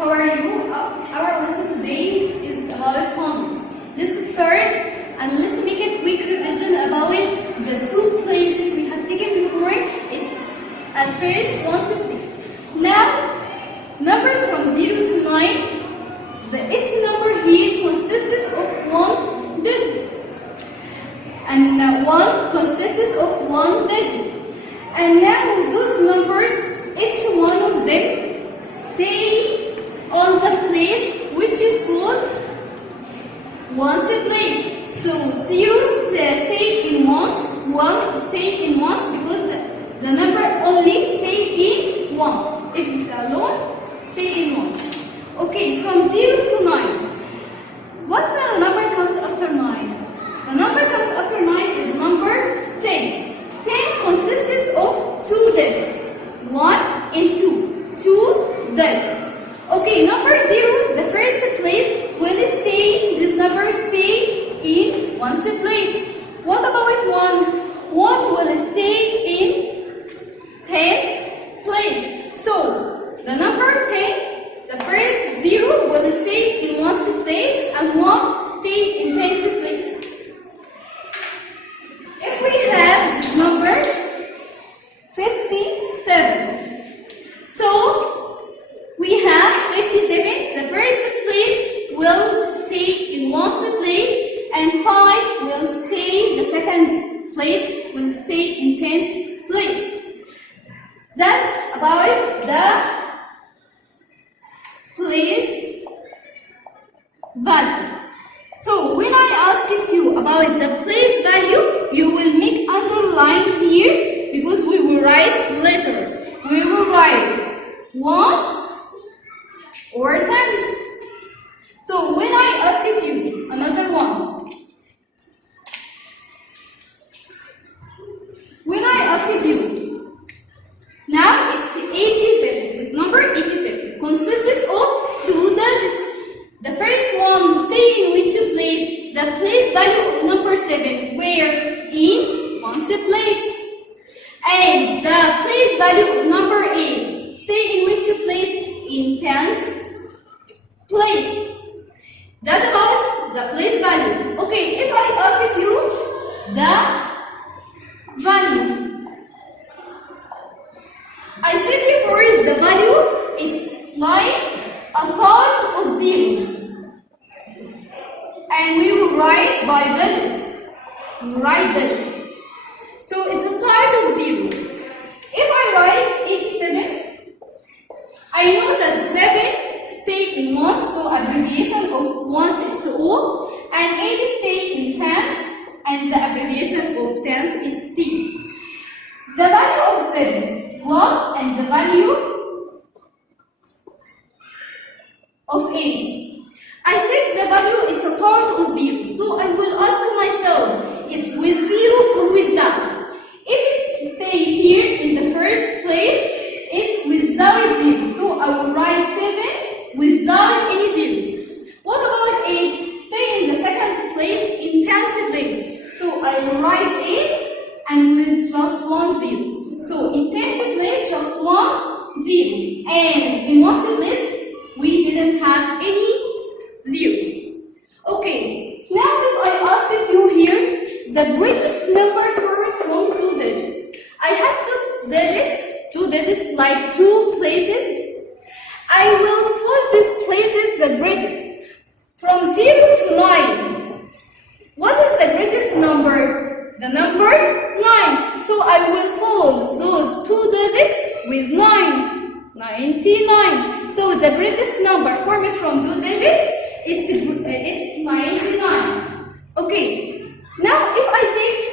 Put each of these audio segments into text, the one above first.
how are you? Our lesson today is about hundreds. Let's start and let's make a quick revision about the two places we have taken before. It's at first ones place. Now, numbers from 0 to 9. Each number here consists of one digit. And 1 consists of one digit. And now with those numbers, each one of them stay on the place which is called ones place. So 0 stay in ones, 1 stay in ones because the number only stay in ones. If it's alone, stay in ones. Okay, from 0 to 9. What the number comes after 9? The number comes after 9 is number 10. 10 consists of two digits. 1 and 2. Two digits. Okay, number 0, the first place will stay, this number stay in ones place. What about 1? 1 will stay in tens place. So, the number 10, the first 0 will stay in ones place and 1 stay in tens place. If we have this number 57, so we have 57, the first place will stay in ones place and 5 will stay, the second place will stay in tens place. That's about the place value. So when I asked you about the place value, you will make underline here because we will write letters. We will write ones or tens. So when I asked you another one, when I asked you, now it's 87. This number 87 consists of two digits. The first one stay in which place? The place value of number 7, where? In ones place. And the place value of number 8, stay in which place? In tens place. That about the place value. Okay, if I asked you the value, I said before the value it's like a part of zeros. And we will write by digits. Write digits. So it's a part of zeros. If I write 87, I know that 7 stay in ones, so abbreviation of ones is O, and 8 stay in tens, and the abbreviation of tens is T. The value of 7, 1, and the value of 8. I said the value is a part of 0, so I will ask myself, it's with 0 or without? If it stay here in the first place, it's without 0, so I will write 7 without any zeros. What about 8? Stay in the second place in tens place, so I will write 8 and with just 1 0. So in tens place, just 1 0, and in ones place, we didn't have any zeros. Okay, now if I asked you here, the greatest number forms from two digits. I have two digits like two places. I will put these places the greatest. From 0 to 9. What is the greatest number? The number 9. So I will follow those two digits with 9. 99. So the greatest number formed from two digits, it's 99. Okay. Now if I take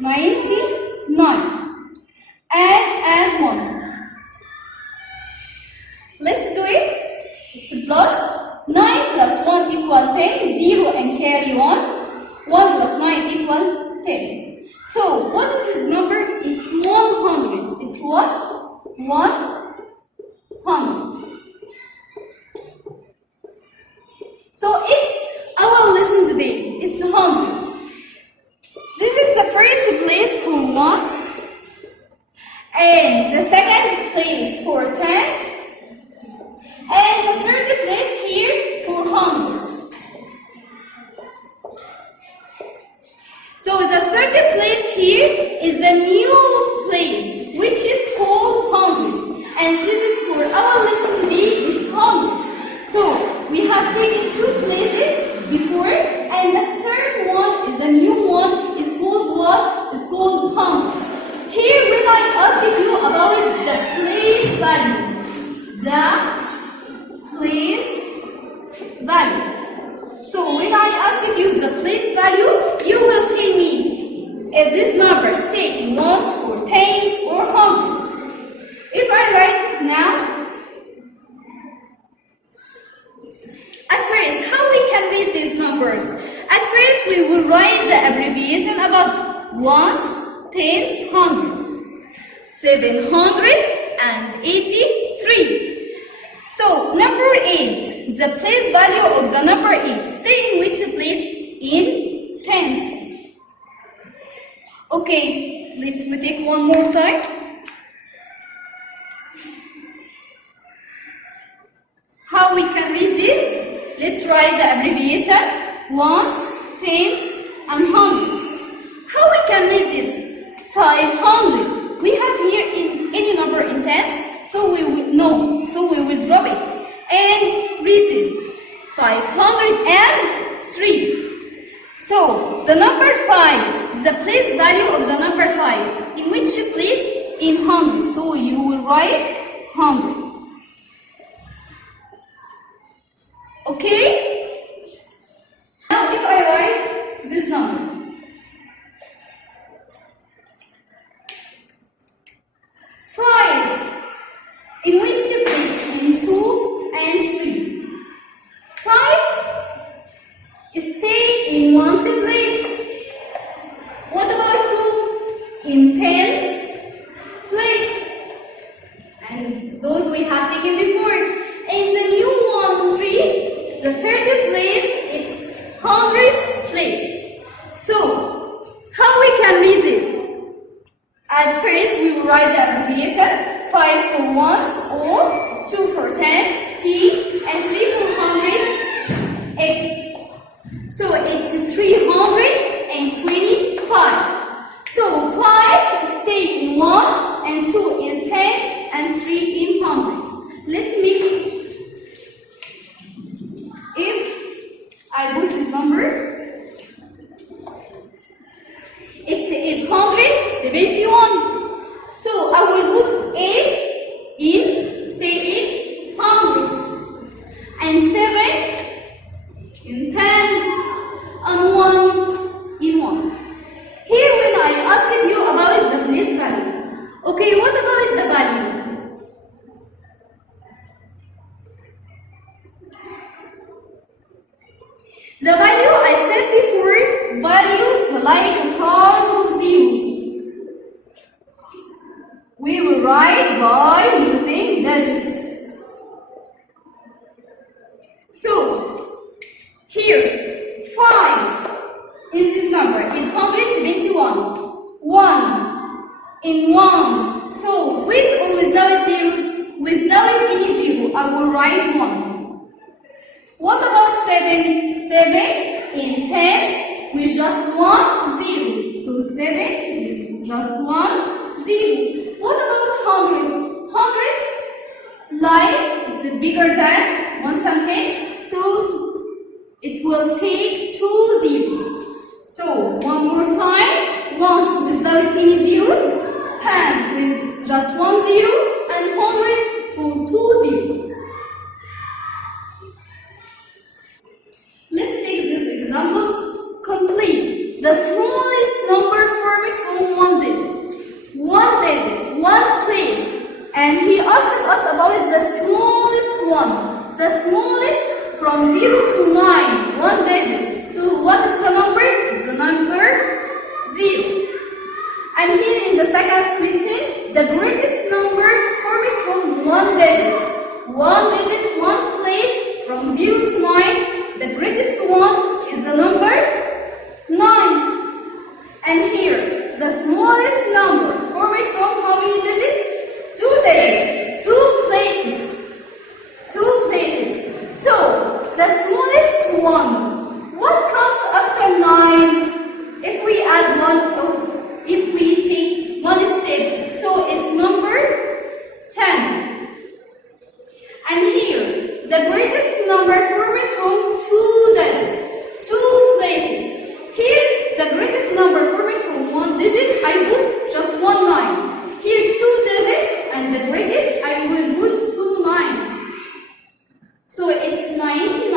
99 and add 1. Let's do it. It's plus 9 plus 1 equal 10. 0 and carry 1. 1 plus 9 equal 10. So what is this number? It's 100. It's what? 100. So it's our lesson today. It's hundreds. This is the first place for ones, and the second place for tens, and the third place value. So when I ask you the place value, you will tell me if this number stay in ones or tens or hundreds. If I write now, at first, how we can read these numbers? At first, we will write the abbreviation above: ones, tens, hundreds. 783. So, number 8, the place value of the number 8. Stay in which place? In tens. Okay, let's take one more time. How we can read this? Let's write the abbreviation: ones, tens, and hundreds. How we can read this? 500. We have here in any number in tens, so we will know. So we will drop it and read this: 503. So the number 5, the place value of the number 5. In which place? In hundreds. So you will write hundreds. Okay? Now if I write this number, 5, in which place? In 2 and 3. 5 stay in ones place. What about 2? In tens place. And those we have taken before. And the new one, 3, the third place, it's hundreds place. So, how we can read this? At first, we will write the abbreviation: 5 for ones, O, 2 for tens, T, and 3 for hundreds, H. So, it's 325. So, 5 stay in ones, and 2 in tens, and 3 in hundreds. Let's make it. If I put this number, it's 871. So I will put 8 in, stay in hundreds, and 7 in tens, and 1 in ones. Here when I asked you about the place value. Okay, what about the value? The value I said before, value is like a count of zeros. We will write by using digits. So, here, 5 in this number, 871. 1 in ones. So, with or without zeros? Without any zero, I will write 1. What about 7? 7 in tens with just 1 0. So 7 is just 1 0. What about hundreds? Hundreds, like it's bigger than one sentence, so it will take 2 zeros. So one more time: ones without any zeros, tens with just 1 0, and hundreds for 2 zeros. Let's take these examples complete. The smallest number formed from one digit, one place. And he asked us about the smallest one. The smallest from 0 to 9, one digit. So what is the number? It's the number 0. And here in the second question, the greatest number formed from one digit. One digit, one place from 0 to 9. The greatest one is the number 9. And here, the smallest number formed from how many digits? 2 digits, 2 places. 2 places. So, the smallest one. What comes after 9? If we add if we take one step, so it's number 10. And here, the greatest number formed from 2 digits, 2 places. Here, the greatest number formed from 1 digit, I put just 1 line. Here, 2 digits, and the greatest, I will put 2 lines. So it's 99.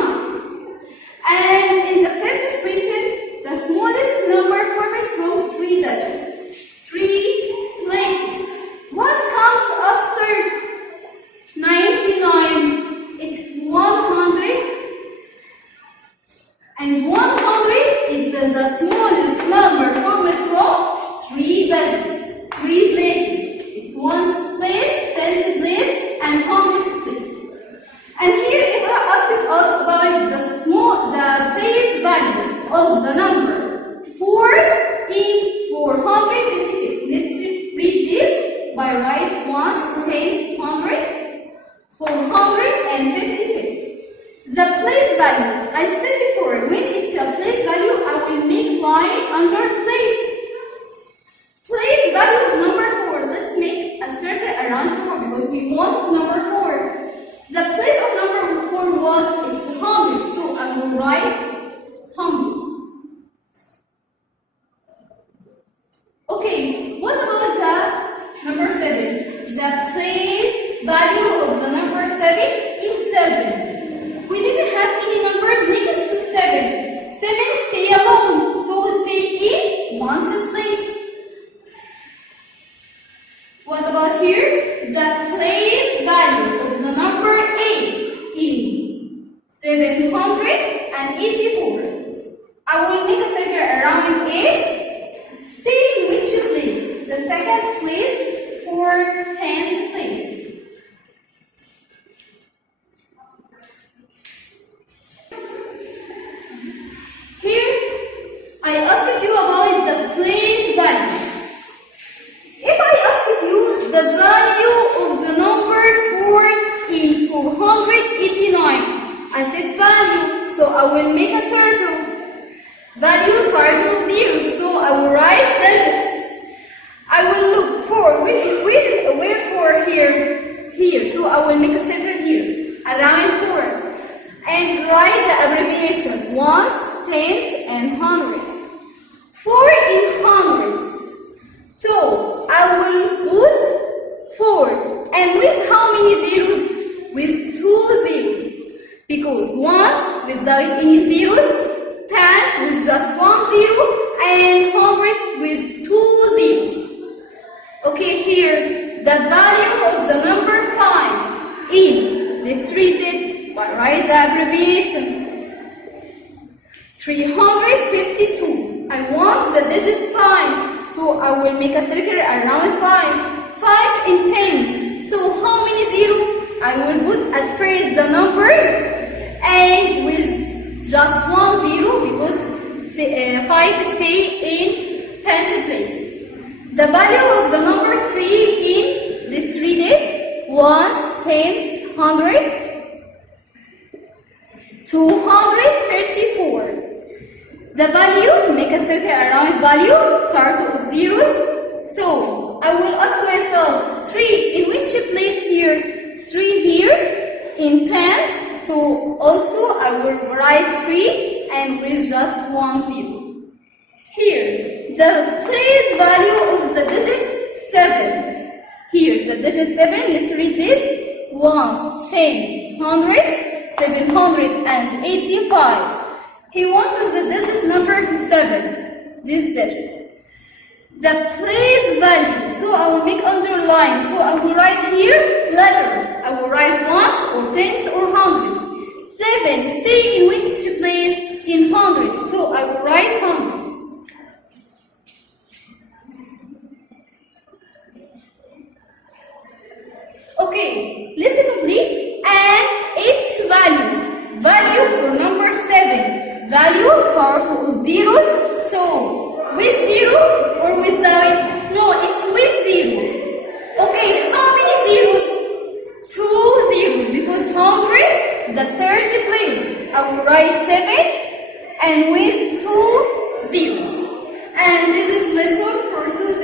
And in the first question, the smallest number formed from 3 digits. 3 places. What comes after 99? It's 100. And 100 is the smallest number formed from 3 digits. 3 places. It's 1st place, 10th place, and 100th place. And here, if I ask us about the place value of the number 4 in 456. Let's read this by right ones, tens, hundreds. 456. The place value. I said before, when it's a place value, I will make line under place. Place value of number 4. Let's make a circle around 4 because we want number 4. The place of number 4 what? It's hundreds. So I will write hundreds. Okay, what about the number 7? The place value of the number 7 is 7. We didn't have any number next to 7. 7 stay alone, so stay in 1st place. What about here? The place value of the number 8 in 784. I will make a circle around 8. Stay in which place? The 2nd place for 10th place. Here, I asked you about the place value. If I asked you the value of the number 4 in 489, I said value, so I will make a circle. Value part of zeros, so I will write digits. I will look for where 4 here? Here, so I will make a circle here around 4 and write the abbreviation ones, tens, and hundreds. 4 in hundreds. So I will put 4 and with how many zeros? With 2 zeros. Because ones without any zeros, tens with just 1 zero, and hundreds with 2 zeros. Okay, here the value of the number 5 in, let's read it by write the abbreviation. 352. I want the digit 5. So I will make a circle around 5. 5 in tens. So how many zeros? I will put at first the number and with just 1 zero because 5 stay in tens place. The value of the number 3 in, let's read it, ones, tens, hundreds, 234. The value, make a circle around value, start of zeros. So I will ask myself, 3 in which place here? 3 here in tens. So also I will write 3 and with just 1 zero. Here, the place value of the digit 7. Here, the digit 7, let's read this. Ones, tens, hundreds, 785. He wants the digit number 7, this digit. The place value, so I will make underline. So I will write here letters. I will write ones or tens or hundreds. 7, stay in which place? In hundreds. So I will write hundreds. Okay, let's complete. And its value. Value for number 7. Value part of zeros. So with 0 or without? No, it's with 0. Okay, how many zeros? 2 zeros because hundreds, the 3rd place. I will write 7 and with 2 zeros. And this is lesson for today.